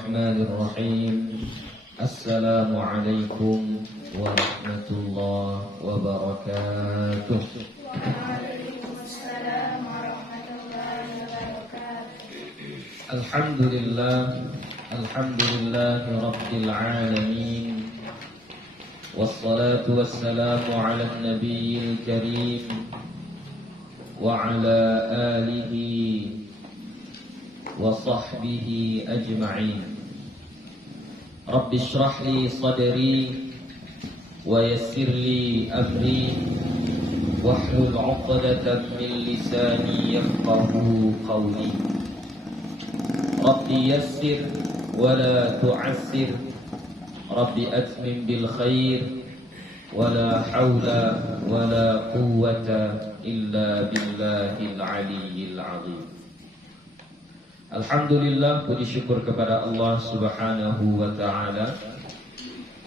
الرحمن الرحيم السلام عليكم ورحمة الله وبركاته. وعليكم السلام ورحمة الله وبركاته. الحمد لله رب العالمين والصلاة والسلام على النبي الكريم وعلى آله وصحبه أجمعين. رب اشرح لي صدري ويسر لي أمري واحلل عقدة من لساني يفقه قولي. رب يسر ولا تعسر رب أتمم بالخير ولا حول ولا قوة إلا بالله العلي العظيم. Alhamdulillah, puji syukur kepada Allah Subhanahu wa ta'ala.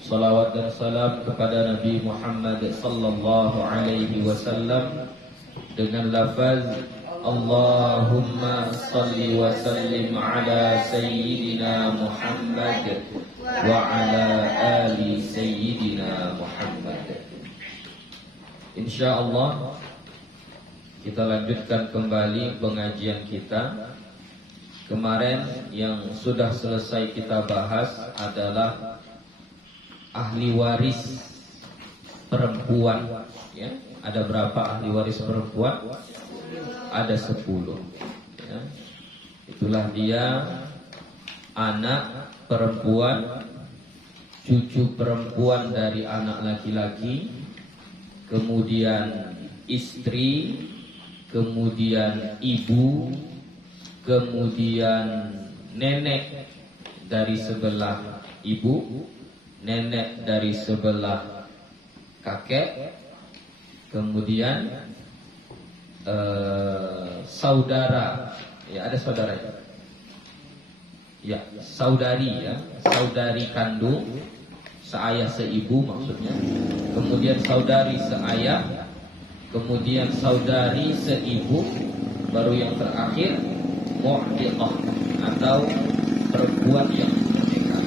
Salawat dan salam kepada Nabi Muhammad sallallahu alaihi wasallam dengan lafaz Allahumma salli wa sallim ala sayyidina Muhammad wa ala ali sayyidina Muhammad. Insyaallah kita lanjutkan kembali pengajian kita. Kemarin yang sudah selesai kita bahas adalah ahli waris perempuan, ya. Ada berapa ahli waris perempuan? Ada 10, ya. Itulah dia anak perempuan, cucu perempuan dari anak laki-laki, kemudian istri, kemudian ibu, kemudian nenek dari sebelah ibu, nenek dari sebelah kakek, kemudian saudara, ya ada saudara ya, ya saudari ya, saudari kandung, seayah seibu maksudnya, kemudian saudari seayah, kemudian saudari seibu, baru yang terakhir mu'tiqah atau perempuan yang merdeka.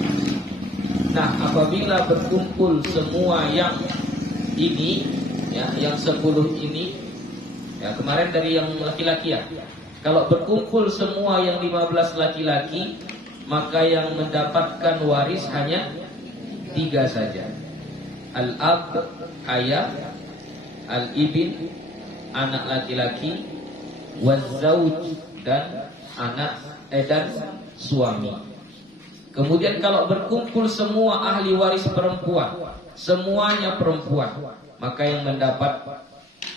Nah, apabila berkumpul semua yang ini, ya, yang 10 ini, ya kemarin dari yang laki-laki ya. Kalau berkumpul semua yang 15 laki-laki, maka yang mendapatkan waris hanya 3 saja. Al-ab, ayah, al-ibn, anak laki-laki, waz-zawj, dan anak dan suami. Kemudian kalau berkumpul semua ahli waris perempuan, semuanya perempuan, maka yang mendapat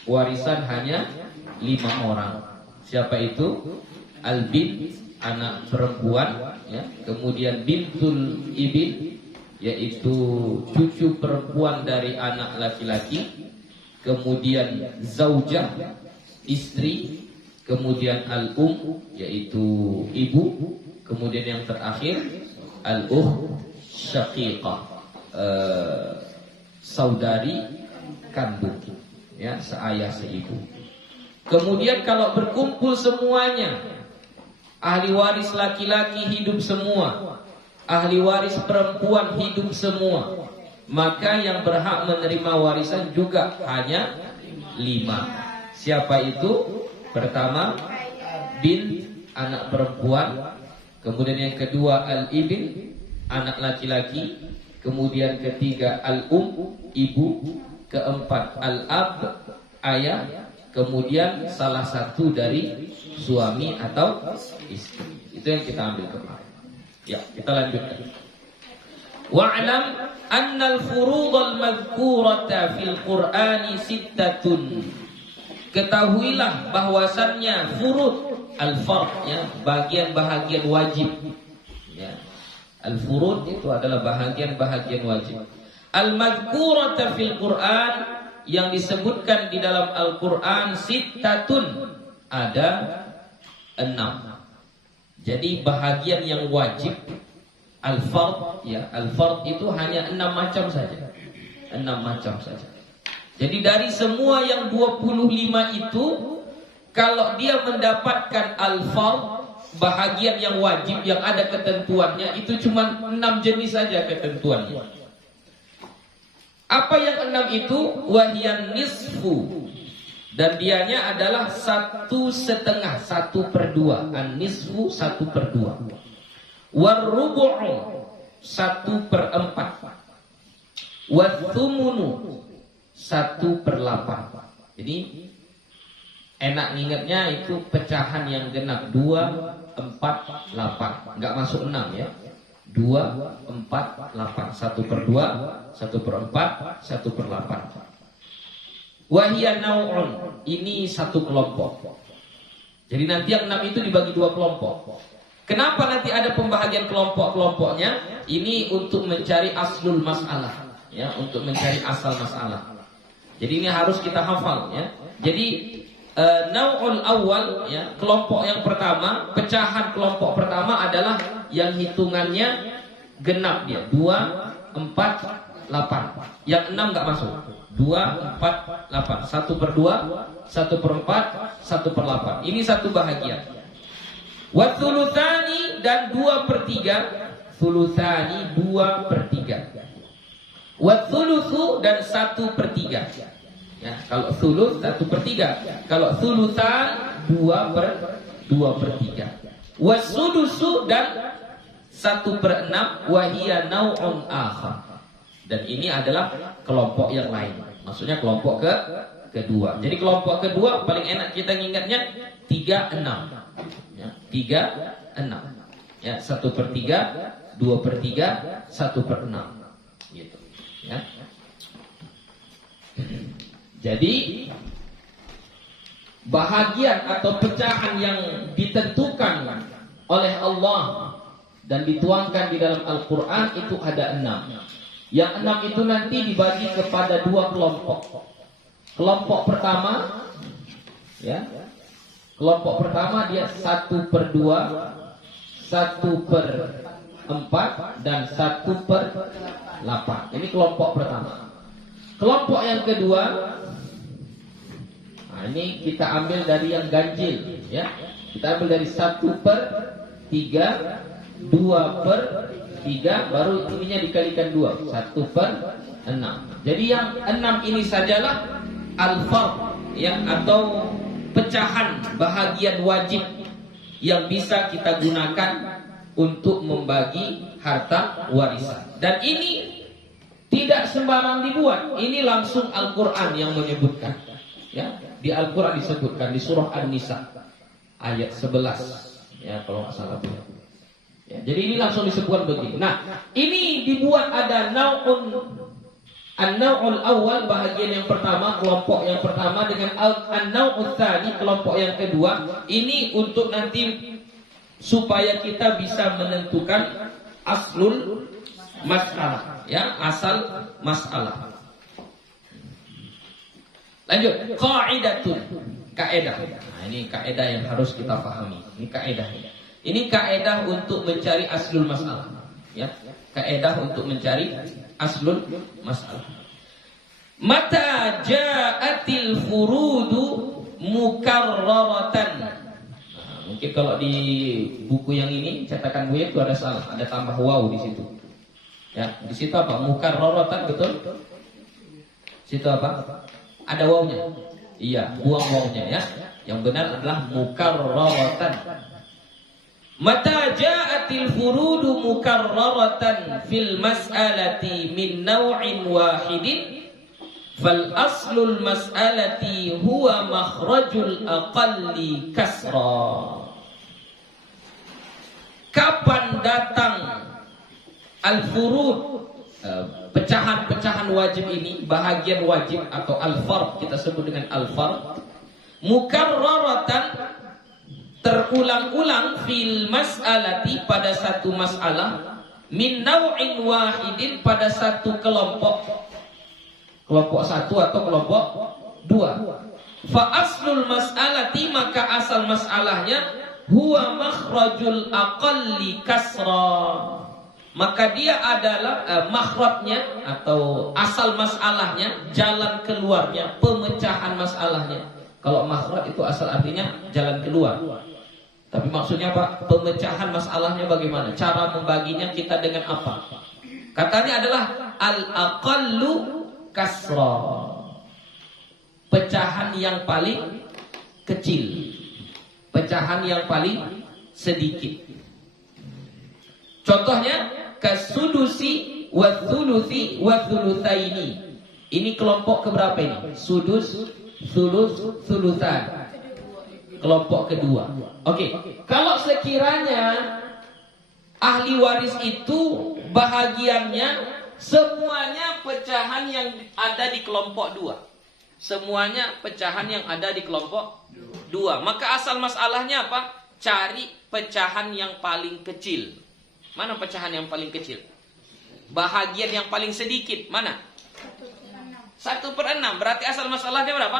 warisan hanya 5 orang. Siapa itu? Al-bint, anak perempuan, ya. Kemudian bintul ibn, yaitu cucu perempuan dari anak laki-laki. Kemudian zaujah, istri. Kemudian yaitu ibu. Kemudian yang terakhir syaqiqah, saudari kandung, ya, seayah seibu. Kemudian kalau berkumpul semuanya, ahli waris laki-laki hidup semua, ahli waris perempuan hidup semua, maka yang berhak menerima warisan juga hanya 5. Siapa itu? Pertama, bin, anak perempuan. Kemudian yang kedua, al-ibn, anak laki-laki. Kemudian ketiga, ibu. Keempat, al-ab, ayah. Kemudian salah satu dari suami atau istri. Itu yang kita ambil kemarin. Ya, kita lanjutkan. Wa'lam annal furudal madhkurata fil Qur'ani sittatun. Ketahuilah bahwasannya furud, al-fard, ya, bagian-bahagian wajib, ya. Al-furud itu adalah bahagian-bahagian wajib. Al-madhkurata fil Qur'an, yang disebutkan di dalam Al-Qur'an sittatun, ada 6. Jadi bahagian yang wajib al-fard, ya, al-fard itu hanya 6 macam saja. 6 macam saja. Jadi dari semua yang 25 itu, kalau dia mendapatkan al-fard, bahagian yang wajib yang ada ketentuannya itu cuma 6 jenis saja ketentuannya. Apa yang 6 itu? Wahyan nisfu, dan dianya adalah 1/2, 1/2. An-nisfu 1/2. War-rubu'u 1/4. Wathumunu 1/8. Jadi enak ngingetnya itu pecahan yang genap 2, 4, 8. Enggak masuk 6 ya. 2, 4, 8. 1/2, 1/4, 1/8. Wahia nau'un, ini satu kelompok. Jadi nanti yang 6 itu dibagi 2 kelompok. Kenapa nanti ada pembahagian kelompok-kelompoknya? Ini untuk mencari aslul masalah, ya, untuk mencari asal masalah. Jadi ini harus kita hafal, ya. Jadi nau'ul awal, ya, kelompok yang pertama, pecahan kelompok pertama adalah yang hitungannya genap dia, 2, 4, 8. Yang 6 enggak masuk. 2, 4, 8. 1/2, 1/4, 1/8. Ini satu bahagian. Wa thulutsani, dan 2/3. Thulutsani 2/3. Wa thulutsu, dan 1/3. Ya, kalau thuluts 1/3. Kalau thulutsan 2/3. Wa sudusu, dan 1/6. Wa hiya nau'un akhar. Dan ini adalah kelompok yang lain. Maksudnya kelompok kedua. Jadi kelompok kedua paling enak kita ingatnya 3/6. Ya, 3/6. Ya, 1/3, 2/3, 1/6. Gitu. Ya. Jadi bahagian atau pecahan yang ditentukan oleh Allah dan dituangkan di dalam Al-Quran itu ada 6. Yang 6 itu nanti dibagi kepada 2 kelompok. Kelompok pertama, ya, kelompok pertama dia 1/2, 1/4, dan 1/8. Ini kelompok pertama. Kelompok yang kedua, nah ini kita ambil dari yang ganjil, ya. Kita ambil dari 1/3, 2/3, baru ininya dikalikan 2, 1/6. Jadi yang 6 ini sajalah al-fard, ya, atau pecahan bahagian wajib yang bisa kita gunakan untuk membagi harta warisan. Dan ini tidak sembarang dibuat. Ini langsung Al-Quran yang menyebutkan. Ya, di Al-Quran disebutkan di surah An-Nisa ayat 11. Ya, kalau nggak salah. Ya, jadi ini langsung disebutkan begini. Nah, ini dibuat ada an-nau'ul awal, bahagian yang pertama, kelompok yang pertama, dengan an-nau'ul tsani, kelompok yang kedua. Ini untuk nanti supaya kita bisa menentukan aslul masalah, ya, asal masalah. Lanjut, qaidatun, kaidah. Nah, ini kaidah yang harus kita pahami. Ini kaidah. Ini kaidah untuk mencari aslul masalah, ya. Kaidah untuk mencari aslul masalah. Mata ja'atil furudu mukarraratan. Nah, mungkin kalau di buku yang ini cetakan gue itu ada salah, ada tambah waw di situ. Ya, di situ apa? Mukarraratan, betul? Situ apa? Ada wawnya. Iya, buang wawnya, ya. Yang benar adalah mukarraratan. Mata ja'atil furudu mukarraratan fil mas'alati min naw'in wahidin fal aslul mas'alati huwa makhrajul aqalli kasra. Kapan datang al-furud, pecahan-pecahan wajib ini, bahagian wajib atau al-fard, kita sebut dengan al-fard, mukarraratan, terulang-ulang, fil mas'alati, pada satu masalah, min naw'in wahidin, pada satu kelompok, kelompok satu atau kelompok dua. Fa aslul mas'alati, maka asal masalahnya, huwa makhrajul aqalli kasra, maka dia adalah makhrajnya atau asal masalahnya, jalan keluarnya, pemecahan masalahnya. Kalau makhraj itu asal artinya jalan keluar. Tapi maksudnya apa? Pemecahan masalahnya bagaimana? Cara membaginya kita dengan apa? Katanya adalah al-aqallu kasra. Pecahan yang paling kecil. Pecahan yang paling sedikit. Contohnya kasudusi wa thuluthi wa thulutsaini. Ini kelompok keberapa ini? Sudus, thuluts, thulutsan. Kelompok kedua. Oke. Kalau sekiranya ahli waris itu bahagiannya semuanya pecahan yang ada di kelompok 2. Semuanya pecahan yang ada di kelompok 2. Maka asal masalahnya apa? Cari pecahan yang paling kecil. Mana pecahan yang paling kecil? Bahagian yang paling sedikit. Mana? 1/6. Berarti asal masalahnya berapa?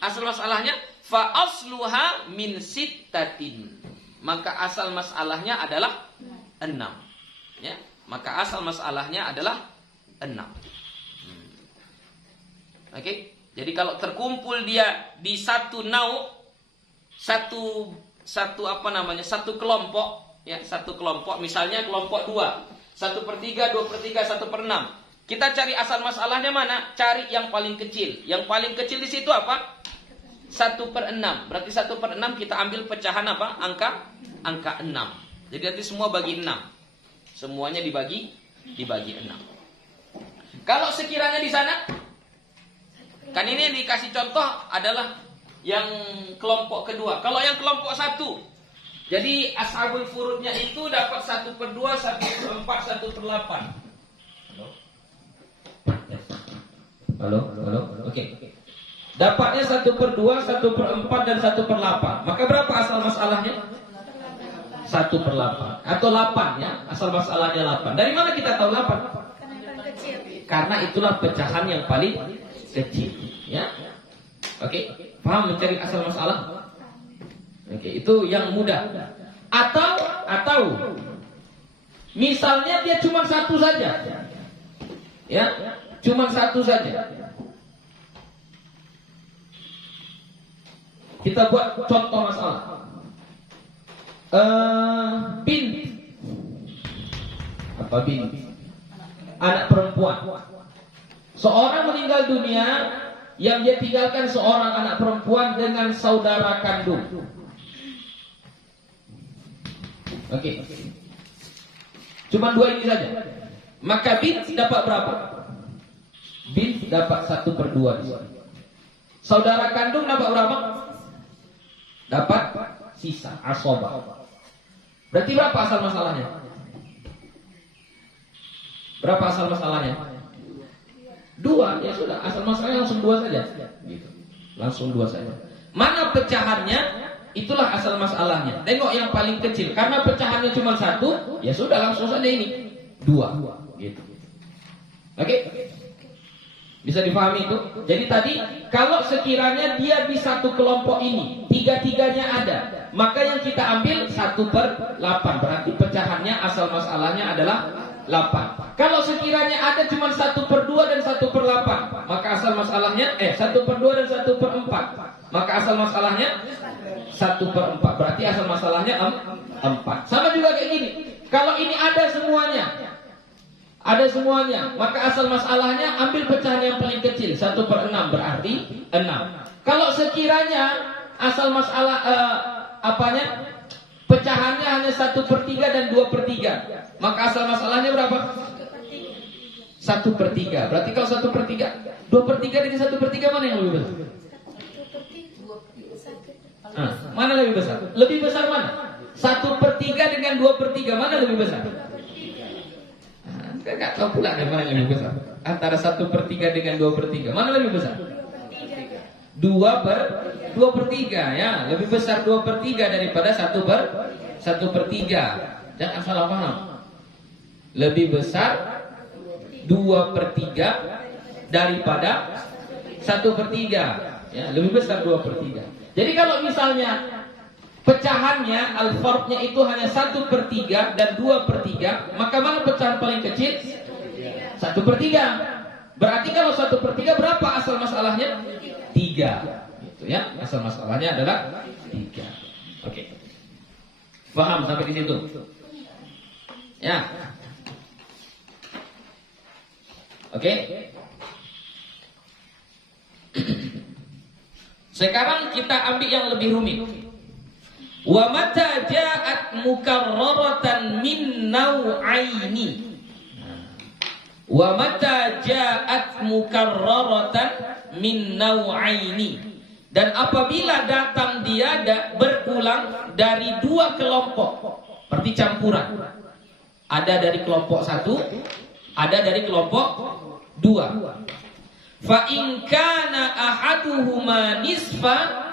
Asal masalahnya fa asluha min sittatin. Maka asal masalahnya adalah 6. Ya, maka asal masalahnya adalah 6. Oke. Jadi kalau terkumpul dia di satu satu kelompok, ya, satu kelompok, misalnya kelompok 2, 1/3, 2/3, 1/6. Kita cari asal masalahnya mana? Cari yang paling kecil. Yang paling kecil di situ apa? 1/6. Berarti 1/6 kita ambil pecahan apa? Angka 6. Jadi nanti semua bagi 6. Semuanya dibagi 6. Kalau sekiranya di sana, kan ini yang dikasih contoh adalah yang kelompok kedua. Kalau yang kelompok 1, jadi ashabul furudnya itu dapat 1/2, 1/4, 1/8. Halo. Oke. Dapatnya 1/2, 1/4, dan 1/8. Maka berapa asal masalahnya? 1/8 atau 8, ya. Asal masalahnya 8. Dari mana kita tahu 8? Karena itulah pecahan yang paling kecil, ya. Oke. Paham mencari asal masalah? Oke, itu yang mudah. Atau misalnya dia cuma 1 saja. Ya, cuma 1 saja. Kita buat contoh masalah. Bint. Apa bint? Anak perempuan. Seorang meninggal dunia, yang dia tinggalkan seorang anak perempuan dengan saudara kandung. Oke. Cuma 2 ini saja. Maka bint dapat berapa? Bint dapat 1/2 di sini. Saudara kandung dapat berapa? Dapat sisa, asobah. Berarti berapa asal masalahnya? Berapa asal masalahnya? 2, ya sudah. Asal masalahnya langsung 2 saja. Gitu. Langsung 2 saja. Mana pecahannya? Itulah asal masalahnya. Tengok yang paling kecil. Karena pecahannya cuma 1, ya sudah langsung saja ini 2. Gitu. Oke? Bisa dipahami itu? Jadi tadi kalau sekiranya dia di satu kelompok ini 3-3-nya ada, maka yang kita ambil 1/8. Berarti pecahannya asal masalahnya adalah 8. Kalau sekiranya ada cuma 1/2 dan 1/8, maka asal masalahnya 1/2 dan 1/4, maka asal masalahnya 1/4. Berarti asal masalahnya 4. Sama juga kayak gini. Kalau ini ada semuanya, maka asal masalahnya ambil pecahan yang paling kecil, 1/6, berarti 6. Kalau sekiranya asal masalah pecahannya hanya 1/3 dan 2/3, maka asal masalahnya berapa? 1/3. Berarti kalau 1/3, 2/3 dengan 1/3 mana yang lebih besar? Mana lebih besar? Lebih besar mana? 1/3 dengan 2/3 mana lebih besar? Kita nggak tahu pula mana yang lebih besar. Antara 1/3 dengan 2/3 mana lebih besar? 2/3, ya. Lebih besar 2/3 daripada 1/3. Jangan salah paham. Lebih besar 2/3 daripada 1/3. Ya, lebih besar 2/3. Jadi kalau misalnya pecahannya, al-fardnya itu hanya 1/3 dan 2/3, maka mana pecahan paling kecil? 1/3. Berarti kalau 1/3 berapa asal masalahnya? 3. Itu ya, asal masalahnya adalah 3. Oke. Paham sampai di situ? Ya. Oke. Sekarang kita ambil yang lebih rumit. Wa mata ja'at mukarraratan min naw'aini. Wa mata ja'at mukarraratan min naw'aini. Dan apabila datang dia berulang dari 2 kelompok, berarti campuran. Ada dari kelompok 1, ada dari kelompok 2. Fa in kana ahaduhuma nisfa,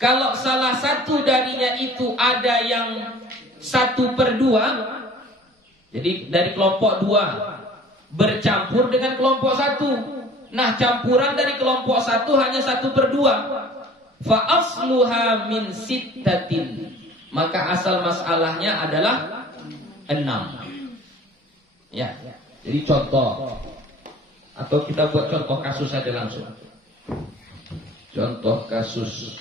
kalau salah satu darinya itu ada yang 1/2, jadi dari kelompok 2 bercampur dengan kelompok 1. Nah, campuran dari kelompok 1 hanya 1/2. Fa asluha min sittatin, maka asal masalahnya adalah 6. Ya, jadi contoh. Atau kita buat contoh kasus saja langsung. Contoh kasus.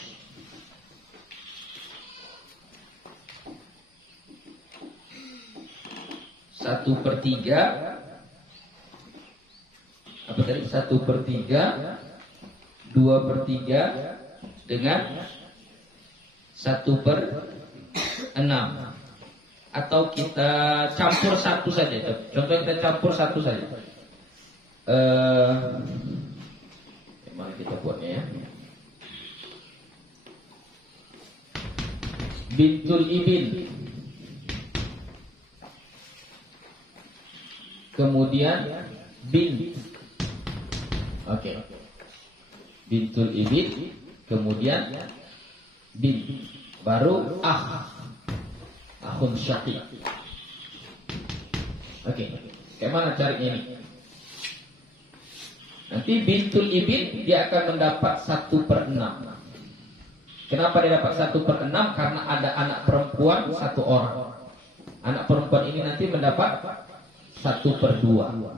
Satu per tiga. Apa tadi? 1/3, 2/3 dengan 1/6. Atau kita campur 1 saja. Contoh kita campur 1 saja. Mari kita buatnya ya. Bintul ibil, kemudian bint. Oke. Bintul ibil, kemudian bint, baru akhun syaqiq. Oke. Bagaimana carinya ini? Nanti bintul ibil dia akan mendapat 1/6. Kenapa dia dapat 1/6? Karena ada anak perempuan 1 orang. Anak perempuan ini nanti mendapat 1/2.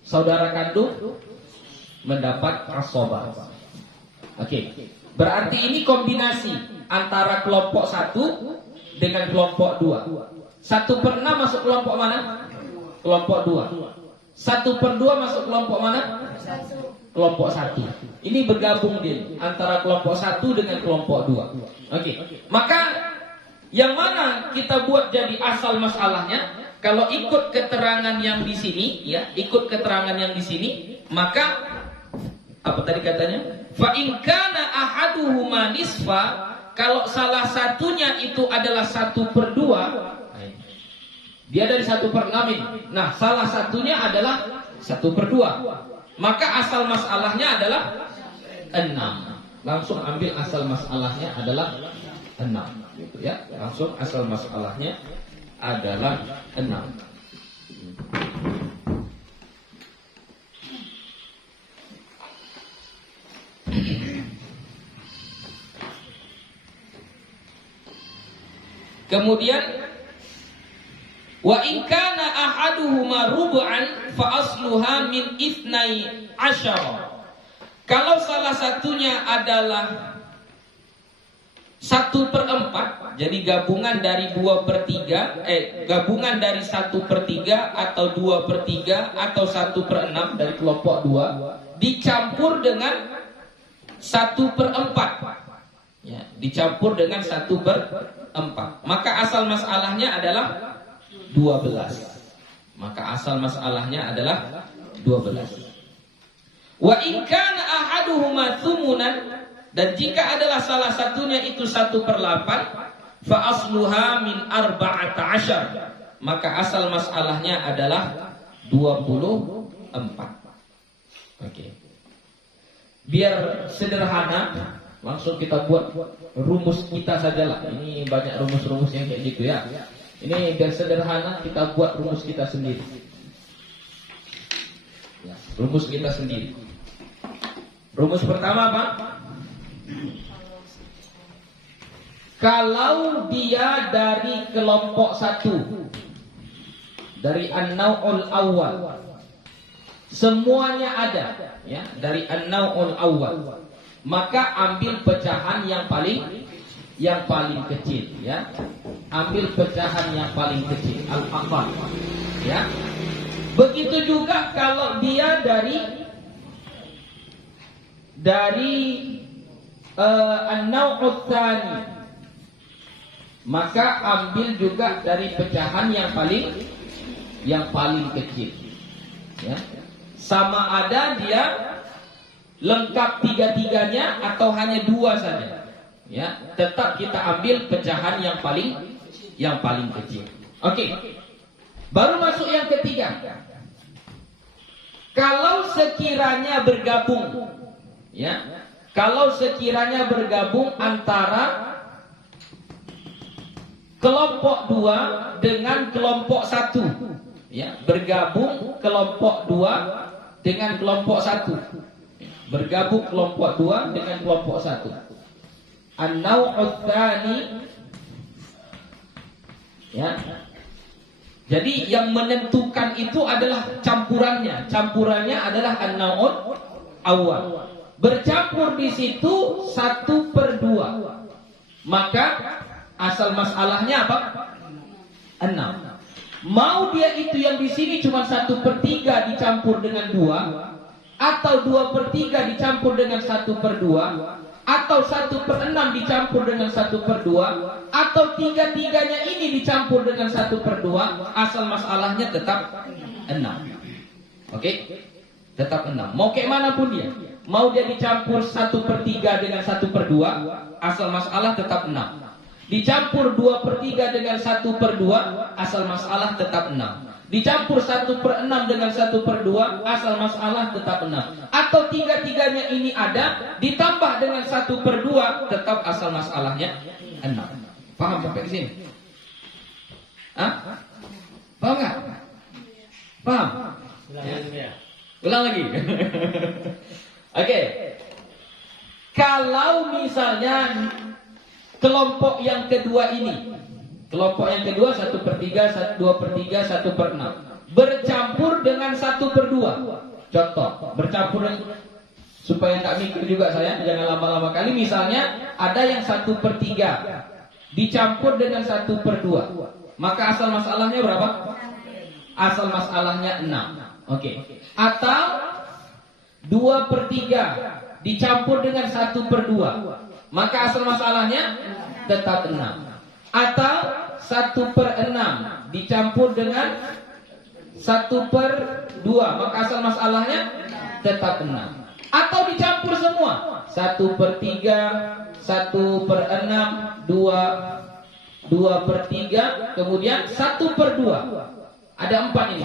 Saudara kandung mendapat asobah. Oke. Berarti ini kombinasi antara kelompok 1 dengan kelompok 2. 1/6 masuk kelompok mana? Kelompok 2. 1/2 masuk kelompok mana? Kelompok 1. Ini bergabung dia antara kelompok 1 dengan kelompok 2. Oke. Maka yang mana kita buat jadi asal masalahnya? Kalau ikut keterangan yang di sini, ya, ikut keterangan yang di sini, maka apa tadi katanya? Fa in kana ahaduhuma nisfa, kalau salah satunya itu adalah 1/2, dia dari 1/6 ini. Nah, salah satunya adalah 1/2. Maka asal masalahnya adalah 6. Langsung ambil asal masalahnya adalah 6. Gitu ya. Langsung asal masalahnya adalah 6. Kemudian wa in kana ahaduhuma rub'an fa asluha min 12. Kalau salah satunya adalah 1/4, jadi gabungan dari 2/3, gabungan dari 1/3 atau 2/3 atau 1/6 dari kelompok 2 dicampur dengan 1/4. Ya, dicampur dengan 1/4. Maka asal masalahnya adalah 12. Maka asal masalahnya adalah 12. Wa in kana ahaduhuma thumunan, dan jika adalah salah satunya itu 1/8, fa asluha min 14. Maka asal masalahnya adalah 24. Oke. Biar sederhana, langsung kita buat rumus kita sajalah. Ini banyak rumus-rumus yang kayak gitu ya. Ini biar sederhana, kita buat rumus kita sendiri. Ya, rumus kita sendiri. Rumus pertama apa? Kalau dia dari kelompok 1, dari an-naw'ul awal, semuanya ada, ya, dari an-naw'ul awal. maka ambil pecahan yang paling kecil, ya. Ambil pecahan yang paling kecil, al-aqall, ya. Begitu juga kalau dia dari an-naw'ut tsani, maka ambil juga dari pecahan yang paling kecil, ya. Sama ada dia lengkap tiga-tiganya atau hanya dua saja, ya. Tetap kita ambil pecahan yang paling kecil. Oke. Baru masuk yang ketiga. Kalau sekiranya bergabung, ya. Kalau sekiranya bergabung antara kelompok 2 dengan kelompok 1, ya, bergabung kelompok 2 dengan kelompok 1. Bergabung kelompok 2 dengan kelompok 1. An-naw'ut tsani, ya. Jadi yang menentukan itu adalah campurannya. Campurannya adalah an-naw'ut awal. Bercampur di situ 1/2. Maka asal masalahnya apa? 6. Mau dia itu yang di sini cuma 1/3 dicampur dengan 2, atau 2/3 dicampur dengan 1/2, atau 1/6 dicampur dengan 1/2, atau tiga-tiganya ini dicampur dengan 1/2, asal masalahnya tetap 6. Oke? Tetap 6. Mau kayak mana pun dia. Mau dia dicampur 1/3 dengan 1/2, asal masalah tetap 6. Dicampur 2/3 dengan 1/2, asal masalah tetap 6. Dicampur 1/6 dengan 1/2, asal masalah tetap 6. Atau tiga-tiganya ini ada, ditambah dengan 1/2, tetap asal masalahnya 6. Paham sampai di sini? Hah? Paham nggak? Paham? Ulang lagi. Oke. Kalau misalnya kelompok yang kedua ini, kelompok yang kedua 1/3, 2/3, 1/6 bercampur dengan 1/2. Contoh, bercampur supaya tak mikir juga saya, jangan lama-lama kali. Misalnya ada yang 1/3 dicampur dengan 1/2, maka asal masalahnya berapa? Asal masalahnya 6. Oke. Atau 2/3 dicampur dengan 1/2, maka asal masalahnya tetap 6. Atau 1/6 dicampur dengan 1/2, maka asal masalahnya tetap 6. Atau dicampur semua, 1/3, 1/6, 2/3, kemudian 1/2. Ada 4 ini.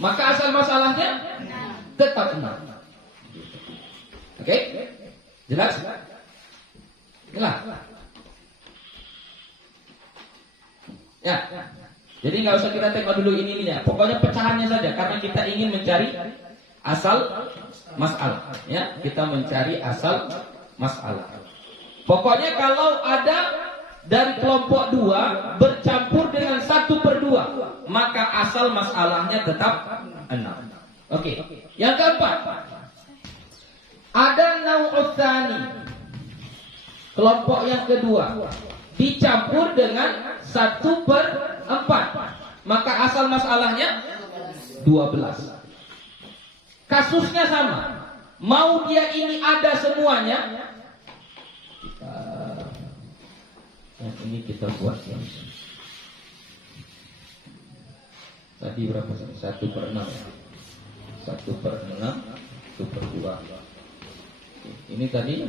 Maka asal masalahnya tetap 6. Oke? Jelas? Jelas? Ya. Jadi nggak usah kita tengok dulu ini ya. Pokoknya pecahannya saja, karena kita ingin mencari asal masalah. Ya, kita mencari asal masalah. Pokoknya kalau ada dari kelompok 2 bercampur dengan 1/2, maka asal masalahnya tetap 6. Oke. Yang keempat, ada naw'ut tsani, kelompok yang kedua, dicampur dengan 1/4, maka asal masalahnya 12. Kasusnya sama. Mau dia ini ada semuanya, yang ini kita buat yang tadi berapa? 1/6, 1/6, 1/2. Ini tadi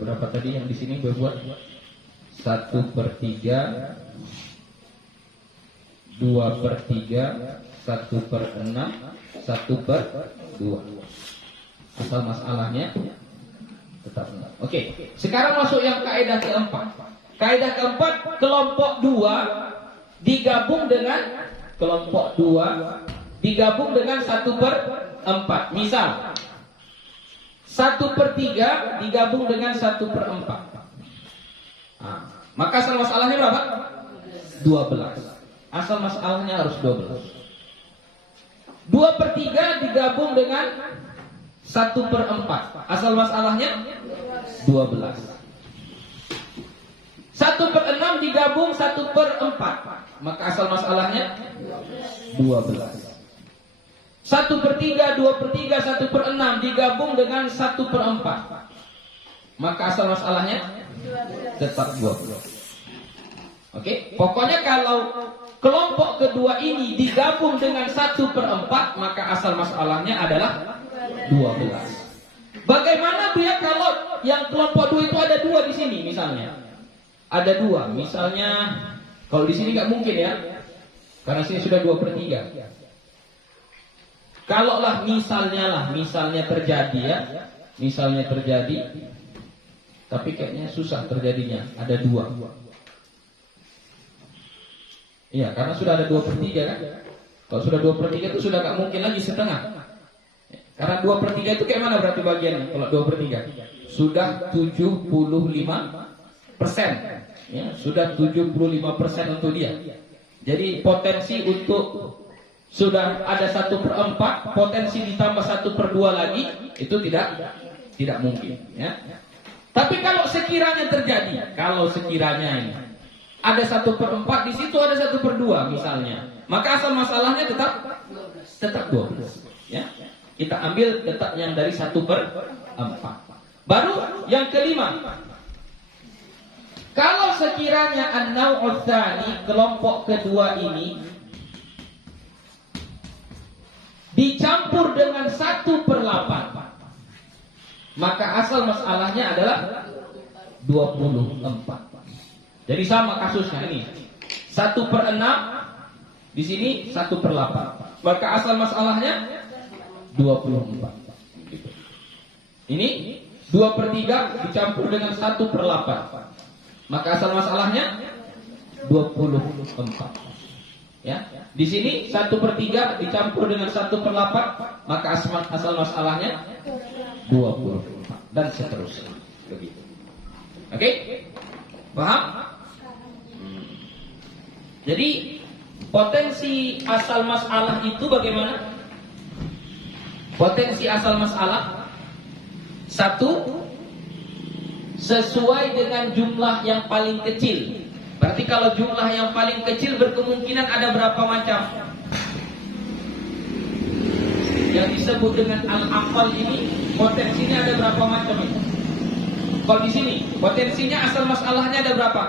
berapa tadi yang di sini berbuat? 1/3, 2/3, 1/6, 1/2. Asal masalahnya tetap 6. Oke. Sekarang masuk yang kaidah keempat. Kaidah keempat, kelompok 2 digabung dengan kelompok 2 digabung dengan 1/4. Misal 1/3 digabung dengan 1/4. Maka asal masalahnya berapa? 12. Asal masalahnya harus 12. 2/3 digabung dengan 1/4. Asal masalahnya 12. 1/6 digabung 1/4. Maka asal masalahnya 12. 1/3, 2/3, 1/6 digabung dengan 1/4. Maka asal masalahnya tetap 12. Oke, pokoknya kalau kelompok kedua ini digabung dengan 1/4, maka asal masalahnya adalah 12. Bagaimana dia kalau yang kelompok 2 itu ada 2 di sini misalnya? Ada 2, misalnya kalau di sini nggak mungkin ya, karena sini sudah 2/3. Kalaulah misalnya terjadi ya, misalnya terjadi, tapi kayaknya susah terjadinya, ada 2. Iya, karena sudah ada 2/3 kan. Kalau sudah 2/3 itu sudah nggak mungkin lagi setengah. Karena 2/3 itu kayak mana berarti bagiannya? Kalau 2/3 sudah 75%. Ya, sudah 75% untuk dia. Jadi potensi untuk sudah ada 1/4, potensi ditambah 1/2 lagi itu tidak mungkin. Ya. Tapi kalau sekiranya terjadi, kalau sekiranya ini ada 1/4 di situ, ada 1/2 misalnya, maka asal masalahnya tetap 12. Ya. Kita ambil tetap yang dari 1/4. Baru yang kelima. Kalau sekiranya an-naw'u tsani, kelompok kedua ini dicampur dengan 1/8, maka asal masalahnya adalah 24. Jadi sama kasusnya ini. 1/6 di sini 1/8. Maka asal masalahnya 24. Ini 2/3 dicampur dengan 1/8. Maka asal masalahnya 24. Ya. Di sini 1/3 dicampur dengan 1/8, maka asal masalahnya 24 dan seterusnya. Begitu. Oke? Paham? Jadi potensi asal masalah itu bagaimana? Potensi asal masalah 1 sesuai dengan jumlah yang paling kecil. Berarti kalau jumlah yang paling kecil berkemungkinan ada berapa macam? Yang disebut dengan al-aqal ini potensinya ada berapa macam itu? Kalau di sini potensinya asal masalahnya ada berapa?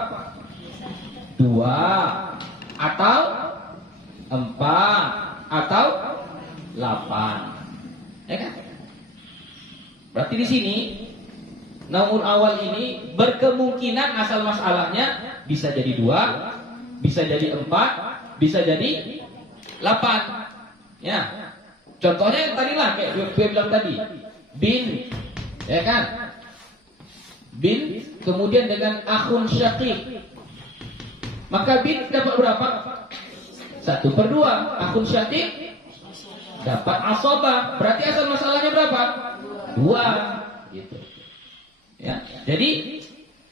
2 atau 4 atau 8. Ya kan? Berarti di sini nomor awal ini berkemungkinan asal masalahnya bisa jadi 2, bisa jadi 4, bisa jadi 8. Ya. Contohnya yang tadi lah kayak gue bilang tadi. Bin, ya kan? Bin kemudian dengan akhun syaqiq. Maka bin dapat berapa? 1/2. Akhun syaqiq dapat asabah. Berarti asal masalahnya berapa? 2. Gitu. Ya. Jadi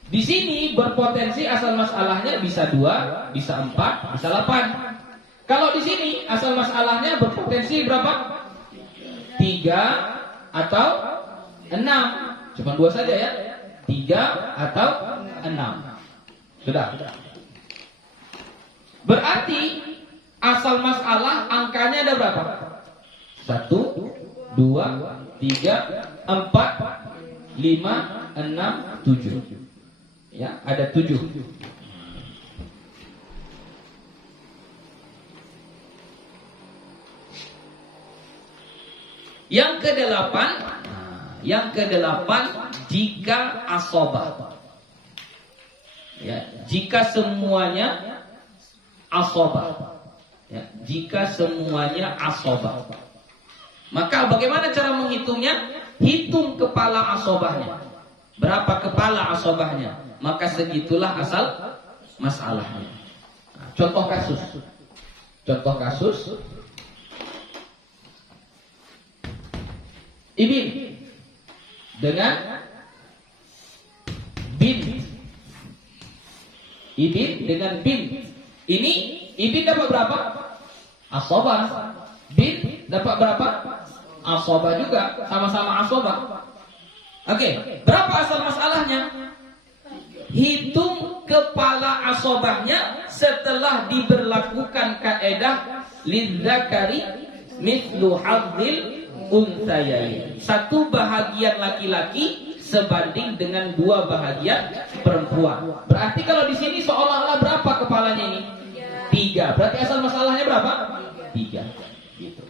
di sini berpotensi asal masalahnya bisa 2, bisa 4, bisa 8. Kalau di sini asal masalahnya berpotensi berapa? 3 atau 6. Cuma 2 saja ya. 3 atau 6. Sudah. Berarti asal masalah angkanya ada berapa? 1, 2, 3, 4, 5, 6, 7. Ya, ada 7. Yang ke-8 jika asobah. Ya, jika semuanya asobah. Ya, jika semuanya asobah. Maka bagaimana cara menghitungnya? Hitung kepala asobahnya. Berapa kepala asobahnya? Maka segitulah asal masalahnya. Contoh kasus. Ibin dengan bin. Ibin dengan bin. Ini ibin dapat berapa? Asobah. Bin dapat berapa? asobah juga, sama-sama asobah. Oke, berapa asal masalahnya? Hitung kepala asobahnya setelah diberlakukan kaedah lidzakari mithlu hadzil unthayain. Satu bahagian laki-laki sebanding dengan 2 bahagian perempuan. Berarti kalau di sini seolah-olah berapa kepalanya ini? 3. Berarti asal masalahnya berapa? 3. Gitu.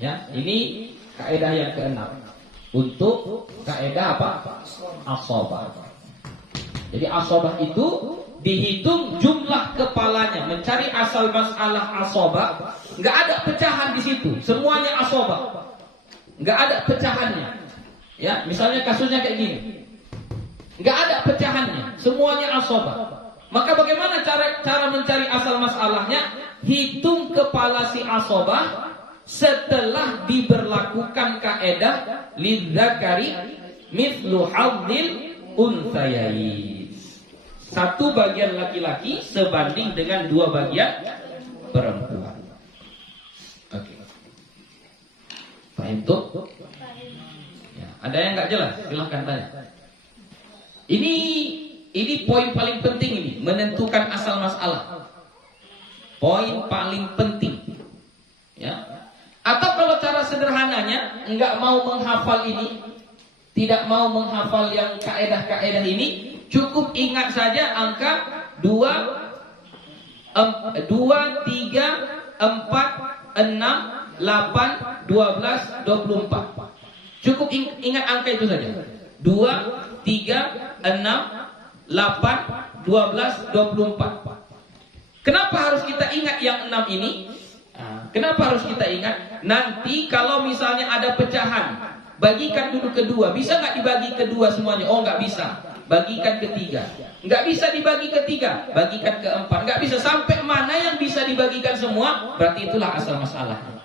Ya, ini kaedah yang ke-6. Untuk kaedah apa? Asobah. Jadi asobah itu dihitung jumlah kepalanya, mencari asal masalah asobah. Nggak ada pecahan di situ, semuanya asobah. Nggak ada pecahannya. Ya, misalnya kasusnya kayak gini, nggak ada pecahannya, semuanya asobah. Maka bagaimana cara mencari asal masalahnya? Hitung kepala si asobah setelah diberlakukan kaedah lidzakari mithlu hadzil unthayain. Satu bagian laki-laki sebanding dengan 2 bagian perempuan. Oke. Paham tuh? Ya, ada yang nggak jelas? Silahkan tanya. Ini poin paling penting ini, menentukan asal masalah. Poin paling penting. Ya. Atau kalau cara sederhananya nggak mau menghafal ini, tidak mau menghafal yang kaedah-kaedah ini, cukup ingat saja angka 2, 3, 4, 6, 8, 12, 24. Cukup ingat angka itu saja. 2, 3, 6, 8, 12, 24. Kenapa harus kita ingat yang 6 ini? Kenapa harus kita ingat? Nanti kalau misalnya ada pecahan, bagikan dulu kedua. Bisa nggak dibagi kedua semuanya? Oh, nggak bisa. Bagikan ketiga. Nggak bisa dibagi ketiga. Bagikan keempat. Nggak bisa. Sampai mana yang bisa dibagikan semua? Berarti itulah asal masalahnya.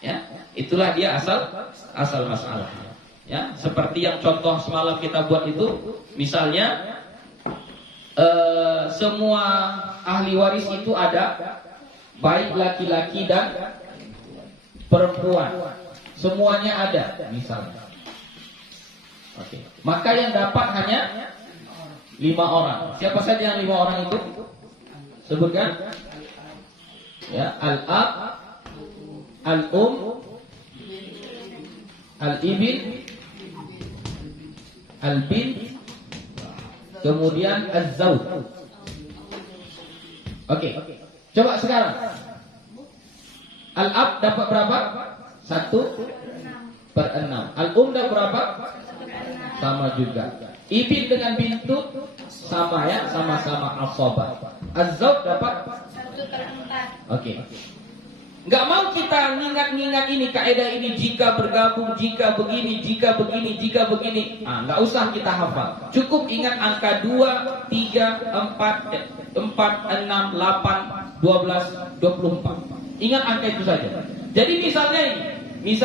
Ya, itulah dia asal masalahnya. Ya, seperti yang contoh semalam kita buat itu, misalnya semua ahli waris itu ada, baik laki-laki dan perempuan, semuanya ada, misalnya. Oke. Maka yang dapat hanya 5 orang. Siapa saja yang 5 orang itu? Sebutkan. Ya, al-ab, al-um, al-ibn, al-bint, kemudian az-zawj. Oke. Coba sekarang. Al-ab dapat berapa? 1/6. Al-um dapat berapa? Sama juga. Ibn dengan bintu sama ya, sama-sama asobah. Az-zawj dapat 1/4. Oke. Nggak mau kita ngingat-ngingat ini kaedah ini, jika bergabung, jika begini, jika begini, jika begini. Nggak usah kita hafal. Cukup ingat angka 2, 3, 4, 6, 8, 12, 24. Ingat angka itu saja. Jadi misalnya ini,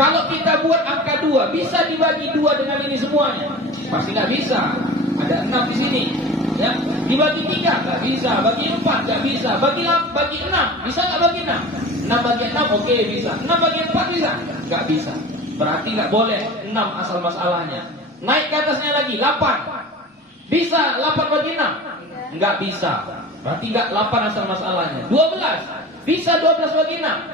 kalau kita buat angka 2, bisa dibagi 2 dengan ini semuanya? Pasti nggak bisa. Ada 6 di sini. Ya, dibagi 3 nggak bisa, bagi 4 nggak bisa, bagi 6 bisa nggak bagi 6? 6 bagi 6 oke bisa, 6 bagi 4 bisa? Nggak bisa. Berarti nggak boleh 6 asal masalahnya. Naik ke atasnya lagi 8, bisa 8 bagi 6? Nggak bisa. Berarti nggak 8 asal masalahnya. 12 bisa 12 bagi 6?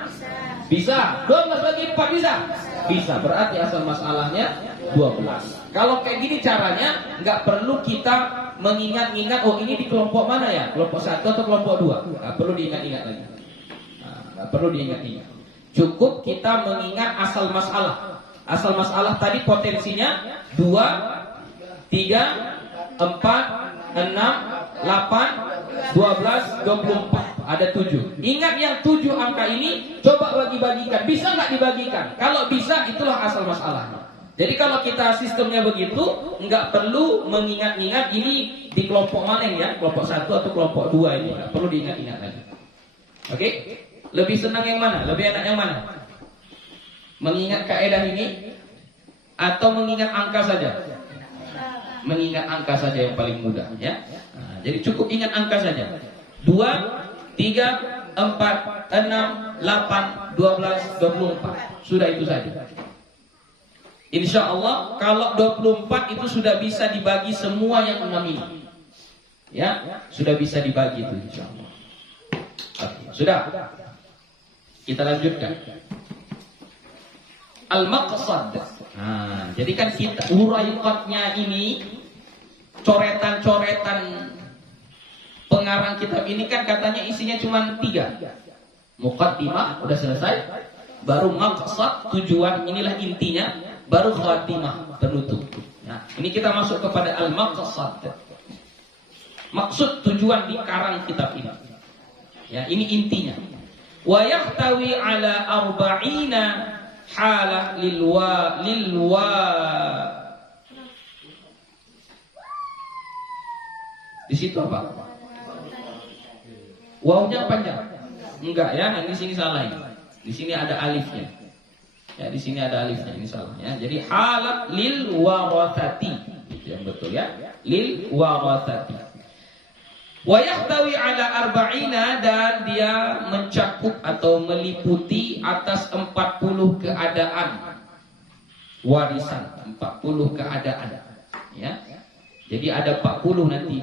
Bisa. 12 bagi 4 bisa? Bisa. Berarti asal masalahnya 12. Kalau kayak gini caranya, nggak perlu kita mengingat-ingat, oh ini di kelompok mana ya? Kelompok 1 atau kelompok 2? Nggak perlu diingat-ingat lagi. Nggak perlu diingat-ingat. Cukup kita mengingat asal masalah. Asal masalah tadi potensinya 2, 3, 4, 6, 8, 12, 24. Ada 7. Ingat yang 7 angka ini, coba bagi-bagikan. Bisa nggak dibagikan? Kalau bisa, itulah asal masalahnya. Jadi kalau kita sistemnya begitu, nggak perlu mengingat-ingat ini di kelompok mana ya, kelompok 1 atau kelompok 2 ini, nggak perlu diingat-ingat lagi. Oke? Lebih senang yang mana? Lebih enak yang mana? Mengingat kaedah ini atau mengingat angka saja? Mengingat angka saja yang paling mudah, ya. Nah, jadi cukup ingat angka saja. 2, 3, 4, 6, 8, 12, 24. Sudah itu saja. Insya Allah kalau 24 itu sudah bisa dibagi semua yang 6 ini. Ya, sudah bisa dibagi itu insya Allah. Sudah. Kita lanjutkan. Al-maqsad. Nah, jadi kan kita uraiqatnya ini coretan-coretan pengarang kitab ini kan katanya isinya cuma 3. Muqaddimah udah selesai, baru maqsad tujuan, inilah intinya, baru khatimah penutup. Nah, ini kita masuk kepada al-maqsad. Maksud tujuan di karang kitab ini. Ya, ini intinya. Wa yahtawi ala arba'ina halah lilwa di situ apa? Wawnya panjang? Enggak ya, di sini salah ini. Di sini ada alifnya. Ya, di sini ada alifnya, ini salah ya. Jadi halah lil warathati. Itu yang betul ya. Lil warathati. Wa yahtawi ala arba'ina, dan dia mencakup atau meliputi atas 40 keadaan warisan, 40 keadaan ya. Jadi ada 40 nanti.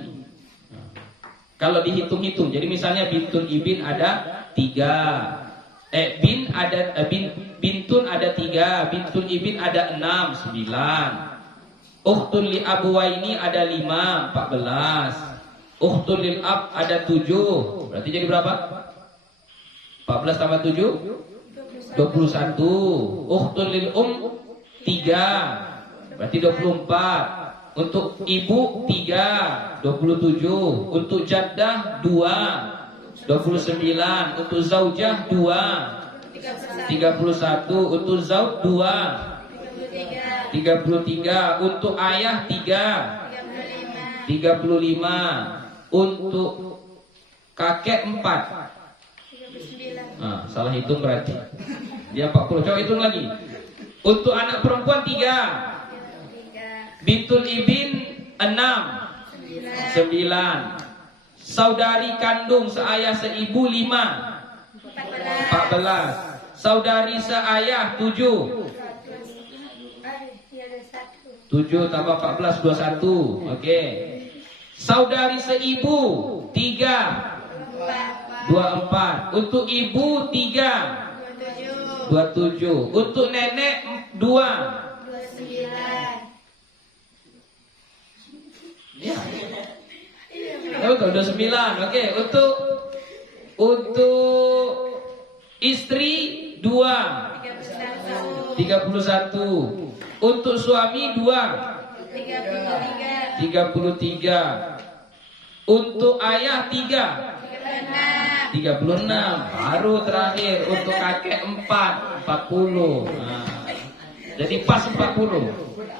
Kalau dihitung-hitung, jadi misalnya bintun ibin ada 3. Bintun ada 3, bintun ibin ada 6, 9. Ukhtun li abuwaini ada 5, 14. Ukhtun lil ab ada 7. Berarti jadi berapa? 14 tambah 7? 21. Ukhtun lil 3. Berarti 24. Untuk ibu 3, 27. Untuk jaddah 2, 29. Untuk zaujah 2, 31. Untuk zauj 2, 33. Untuk ayah 3, 35. Untuk kakek 4. Nah, salah hitung berarti. Dia 40. Coba hitung lagi. Untuk anak perempuan 3. Bintul ibin 6, 9. Saudari kandung seayah seibu 5, 14. Saudari seayah 7. 7 tambah 14 21. Oke. Saudari seibu 3, 24. Untuk ibu 3, 27. Untuk nenek 2, 29. Ya. Betul, 29. Oke, untuk istri 2, 31. Untuk suami 2, 33. Untuk ayah 3, 36. Baru terakhir untuk kakek 4, 40. Nah, jadi pas 40.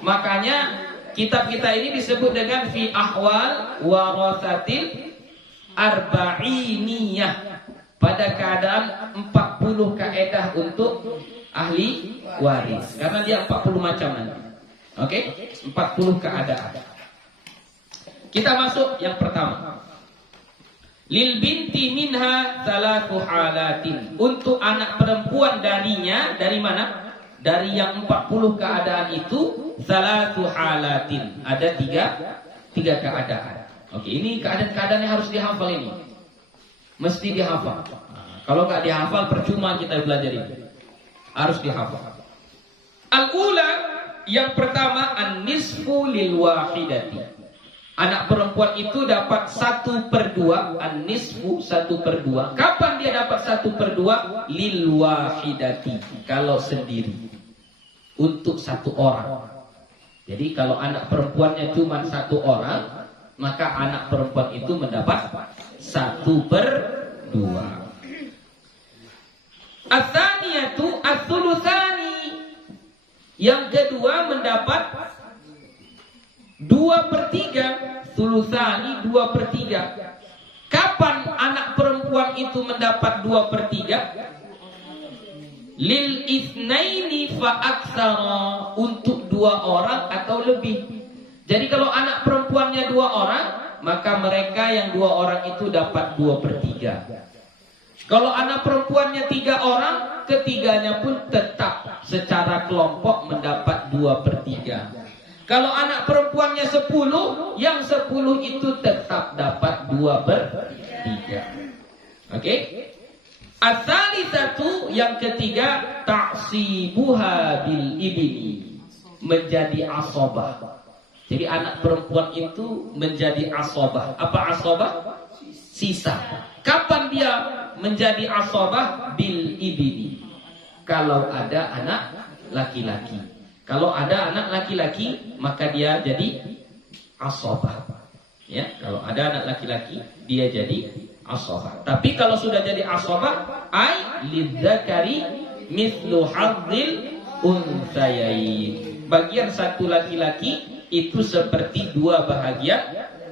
Makanya kitab kita ini disebut dengan fi ahwal warathatil arba'iniyah. Pada keadaan 40 kaedah untuk ahli waris. Karena dia 40 macam nanti. Oke? 40 keadaan. Kita masuk yang pertama. Lil binti minha salatu halatin. Untuk anak perempuan darinya, dari mana? Dari yang 40 keadaan itu, salatu halatin. Ada tiga keadaan. Oke, ini keadaan-keadaan yang harus dihafal ini. Mesti dihafal. Kalau nggak dihafal percuma kita belajar ini. Harus dihafal. Al-ula, yang pertama, an-nisfu lil wahidati. Anak perempuan itu dapat 1/2. An-nisfu 1/2. Kapan dia dapat 1/2? Lil wahidati, kalau sendiri, untuk 1 orang. Jadi kalau anak perempuannya cuma 1 orang, maka anak perempuan itu mendapat 1/2. Ats-tsaniyatu ats-tsulutsani. Yang kedua mendapat 2/3. Tsulutsani 2/3. Kapan anak perempuan itu mendapat 2/3? Lil itsnaini fa aktsara, untuk 2 orang atau lebih. Jadi kalau anak perempuannya 2 orang, maka mereka yang 2 orang itu dapat 2/3. Kalau anak perempuannya 3 orang, ketiganya pun tetap secara kelompok mendapat 2/3. Kalau anak perempuannya 10, yang 10 itu tetap dapat 2/3. Oke? Ats-tsalitsatu, yang ketiga, ta'sibuha bil ibni, menjadi asobah. Jadi anak perempuan itu menjadi asobah. Apa asobah? Sisa. Kapan dia menjadi asobah? Bil ibni, kalau ada anak laki-laki. Kalau ada anak laki-laki, maka dia jadi asobah. Ya, kalau ada anak laki-laki, dia jadi asobah. Tapi kalau sudah jadi asobah, ai lidzakari mithlu hadzil unthayain. Bagian satu laki-laki itu seperti 2 bahagian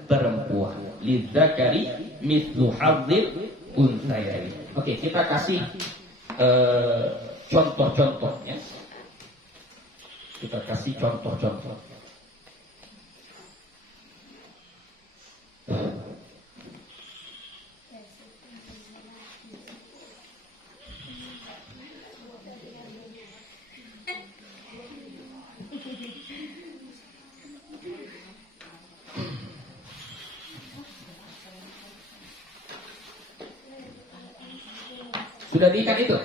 perempuan. Lidzakari mithlu hadzil unthayain. Oke, kita kasih contoh-contohnya. Kita kasih contoh-contoh. Sudah diikat itu?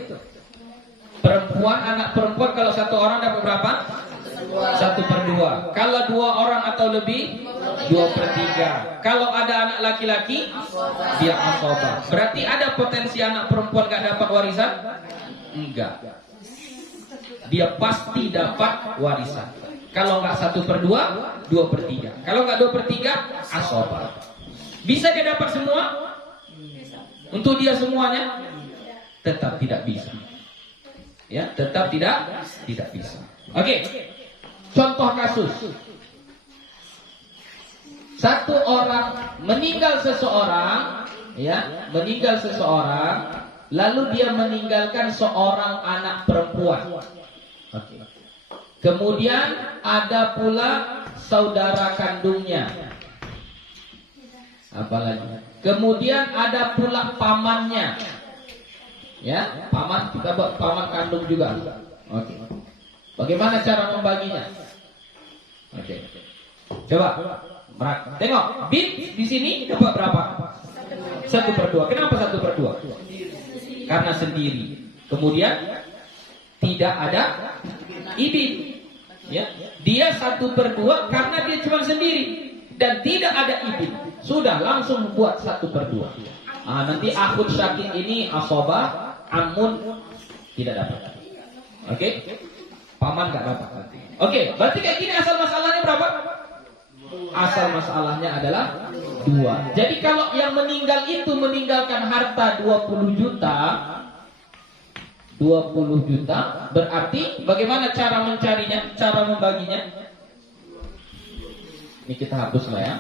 Perempuan, anak perempuan kalau 1 orang dapat berapa? 1/2. Kalau 2 orang atau lebih, 2/3. Kalau ada anak laki-laki, dia asobah. Berarti ada potensi anak perempuan gak dapat warisan? Enggak. Dia pasti dapat warisan. Kalau nggak 1/2, 2/3. Kalau nggak 2/3, asobah. Bisa dia dapat semua? Untuk dia semuanya? Tetap tidak bisa. Ya, tetap tidak bisa. Oke. Contoh kasus. 1 orang meninggal seseorang, ya, meninggal seseorang, lalu dia meninggalkan seorang anak perempuan. Oke. Kemudian ada pula saudara kandungnya. Apalagi? Kemudian ada pula pamannya. Ya, paman, kita buat paman kandung juga. Oke. Bagaimana cara membaginya? Oke. Coba, tengok. Bin di sini dapat berapa? 1/2. Kenapa 1/2? Karena sendiri. Kemudian tidak ada ibin. Ya, dia 1/2 karena dia cuma sendiri dan tidak ada ibin. Sudah langsung buat 1/2. Nanti akhud syakik ini asobah, amun tidak dapat. Oke? Paman gak dapat. Oke, berarti kayak gini asal masalahnya berapa? Asal masalahnya adalah 2. Jadi kalau yang meninggal itu meninggalkan harta 20 juta, 20 juta, berarti bagaimana cara mencarinya, cara membaginya? Ini kita hapus lah ya.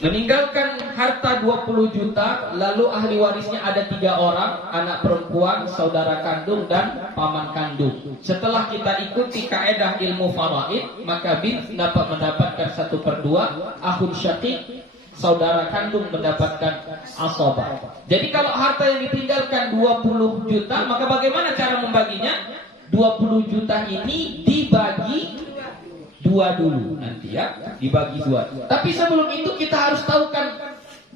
Meninggalkan harta 20 juta, lalu ahli warisnya ada 3 orang, anak perempuan, saudara kandung, dan paman kandung. Setelah kita ikuti kaedah ilmu faraid, maka bin dapat mendapatkan 1/2, akhun syakik, saudara kandung mendapatkan asobah. Jadi kalau harta yang ditinggalkan 20 juta, maka bagaimana cara membaginya? 20 juta ini dibagi 2 dulu nanti ya, dibagi 2. Tapi sebelum itu kita harus tahu kan